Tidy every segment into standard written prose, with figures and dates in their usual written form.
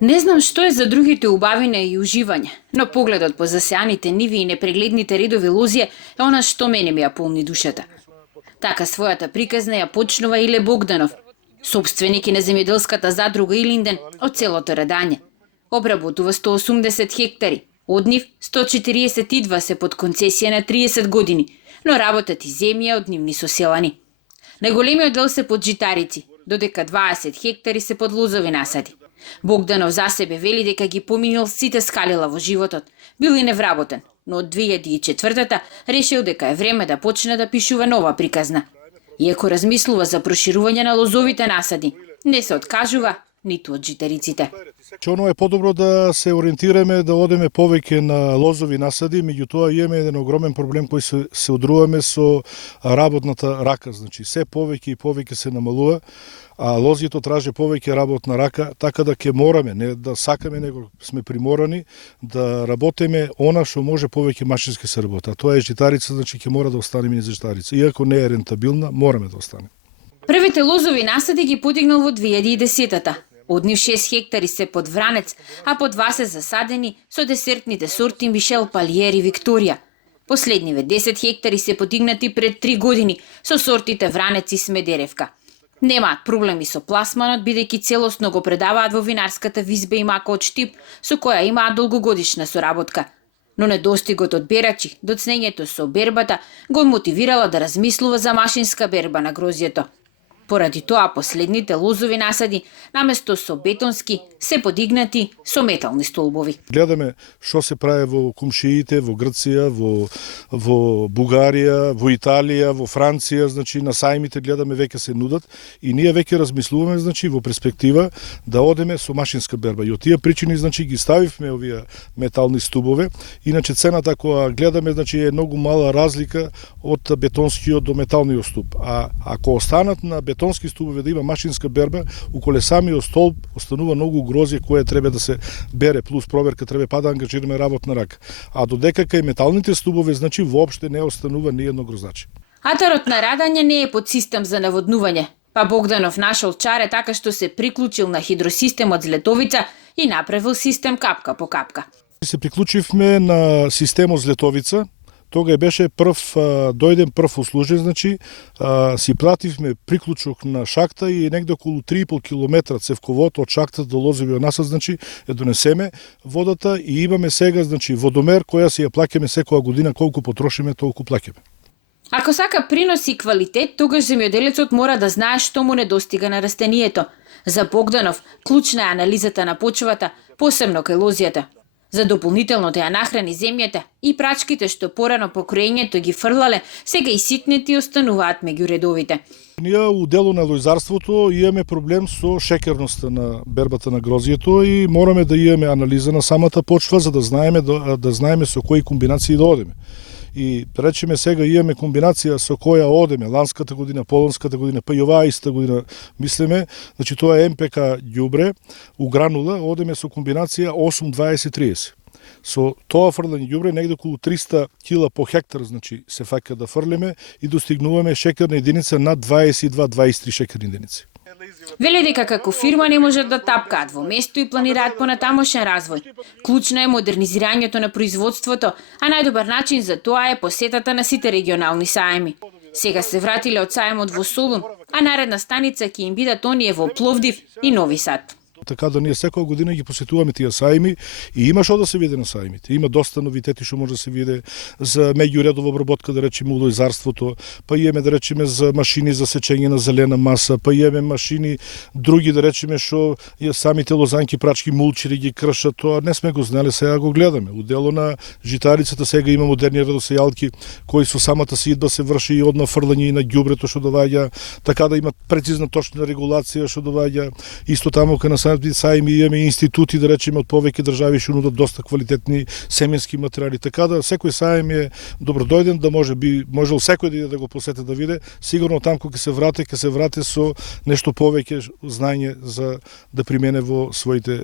Не знам што е за другите убавина и уживање, но погледот по засеаните ниви и непрегледните редови лозија е она што мене ми ја полни душата. Така својата приказна ја почнува Иле Богданов, сопственик и на земјоделската задруга Илинден од селото Радање. Обработува 180 хектари, од нив 142 се под концесија на 30 години, но работат и земја од нивни соселани. Најголемиот дел се под житарици, додека 20 хектари се под лозови насади. Богданов за себе вели дека ги поминал сите скалила во животот, бил и невработен, но од 2004-та решил дека е време да почне да пишува нова приказна. Иако размислува за проширување на лозовите насади, не се откажува ниту од житариците. Оно е подобро да се ориентираме, да одеме повеќе на лозови насади, меѓутоа имаме еден огромен проблем кој се одруваме со работната рака, значи се повеќе и повеќе се намалува, а лозито тражи повеќе работна рака, така да ќе мораме, не да сакаме, него сме приморани да работиме она што може повеќе машински се работи. А тоа е житарица, значи ќе мора да останеме и за житарица. Иако не е рентабилна, мораме да остане. Првите лозови насади ги подигнал во 2010-та. Од нив 6 хектари се под вранец, а по 2 се засадени со десертните сорти Мишел, Палиер и Викторија. Последниве 10 хектари се подигнати пред 3 години со сортите Вранец и Смедеревка. Немаат проблеми со пласманот, бидејќи целосно го предаваат во винарската визба и мака од штип, со која имаат долгогодишна соработка. Но недостигот од берачи, доцнењето со бербата, го мотивирала да размислува за машинска берба на грозјето. Поради тоа последните лозови насади, наместо со бетонски, се подигнати со метални столбови. Гледаме што се прави во комшиите, во Грција, во Бугарија, во Италија, во Франција, значи на сајмите гледаме веќе се нудат и ние веќе размислуваме, значи во перспектива да одеме со машинска берба. И од тие причини, значи ги ставивме овие метални стубове. Иначе цената која гледаме, значи е многу мала разлика од бетонскиот до металниот стуб. А ако останат на бетонски стубови да има машинска берба, околу самиот столб останува многу грозје кое треба да се бере, плюс проверка треба да ангажираме работна рака. А додека кај металните стубови, значи воопште не останува ни едно грозаче. Атарот на Радање не е под систем за наводнување, па Богданов нашол чаре така што се приклучил на хидросистемот Злетовица и направил систем капка по капка. Се приклучивме на системот Злетовица. Тога беше дојден прв услужен, значи си плативме приклучок на шахта и негде околу 3,5 километра цевковод од шахта до лозовиот насад, значи ја донесеме водата и имаме сега, значи водомер која си ја плаќаме секоја година, колку потрошиме, толку плаќаме. Ако сака принос и квалитет, тогаш земјоделецот мора да знае што му недостига на растението. За Богданов, клучна е анализата на почвата, посебно кај лозјата. За дополнително да ја нахрани земјата и прачките што порано по кроењето ги фрлале, сега и ситнети остануваат меѓу редовите. Ние у дело на лојзарството имаме проблем со шекерноста на бербата на грозјето и мораме да имаме анализа на самата почва за да знаеме со кои комбинации да одеме. И речеме сега имаме комбинација со која одеме ланската година, полонската година, па и оваа иста година мислиме, значи тоа е МПК ѓубре у гранула, одеме со комбинација 8-20-30. Со тоа фрлање ѓубре негде околу 300 кила по хектар, значи се фаќа да фрлиме и достигнуваме шекерна единица над 22-23 шекерни единици. Вели дека како фирма не можат да тапкаат во место и планираат понатамошен развој. Клучно е модернизирањето на производството, а најдобар начин за тоа е посетата на сите регионални саеми. Сега се вратиле од саемот во Солун, а наредна станица ќе им бидат оние во Пловдив и Нови Сад. Така да ние секоја година ги посетуваме тие сајми и има што да се види на сајмите. Има доста новитети што може да се види за меѓуредова обработка, да речеме лојзарството, па имаме да речеме за машини за сечење на зелена маса, па имаме машини други да речеме што самите лозанки прачки мулчери ги кршат, тоа не сме го знали, сега го гледаме. У дело на житарицата сега има модерни радосејалки кои со самата сидба се врши и одма фрлање и на ѓубрето што доваѓа, така да има прецизна точна регулација што доваѓа исто таму кај на сајми имаме институти, да речеме, од повеќе држави што нудат доста квалитетни семенски материјали. Така да секој сајм е добродојден, да можел секој да иде да го посети да види. Сигурно там кога ќе се врати со нешто повеќе знаење за да примене во своите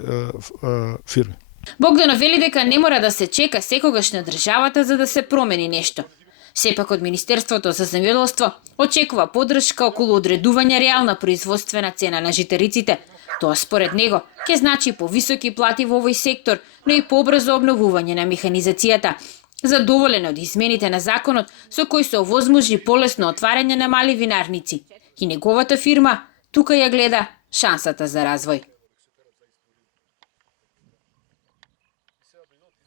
фирми. Богданов вели дека не мора да се чека секогаш на државата за да се промени нешто. Сепак од Министерството за земјоделство очекува поддршка околу одредување реална производствена цена на житариците, Тоа според него ќе значи повисоки плати во овој сектор, но и побрзо обновување на механизацијата. Задоволен од измените на законот со кои се овозможи полесно отварање на мали винарници. И неговата фирма тука ја гледа шансата за развој.